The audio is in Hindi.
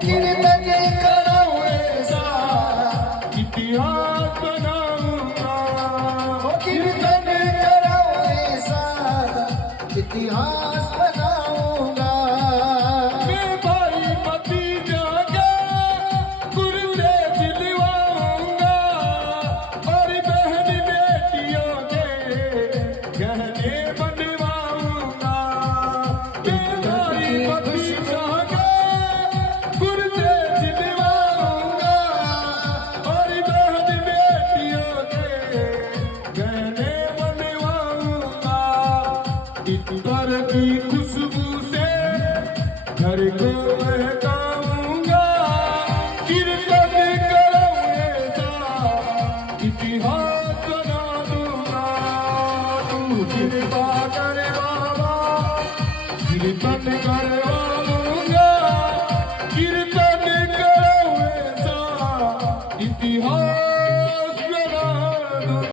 कीर्तन कराऊं ऐसा इतिहास बनाऊंगा, कीर्तन कराऊं ऐसा इतिहास बनाऊंगा। मैं भाई भतीजा के कुर्ते सिलवाऊंगा और बहन बेटियों के गहने बनवाऊंगा। मैं भाई भतीजा के कुर्ते सिलवाऊंगा और बहन बेटियों के गहने बनवाऊंगा। इतर की खुशबू से घर को महकाऊंगा, कीर्तन कराऊं ऐसा इतिहास बना दूंगा। तू कृपा करे बाबा, कीर्तन करवाऊंगा, कीर्तन कराऊं ऐसा इतिहास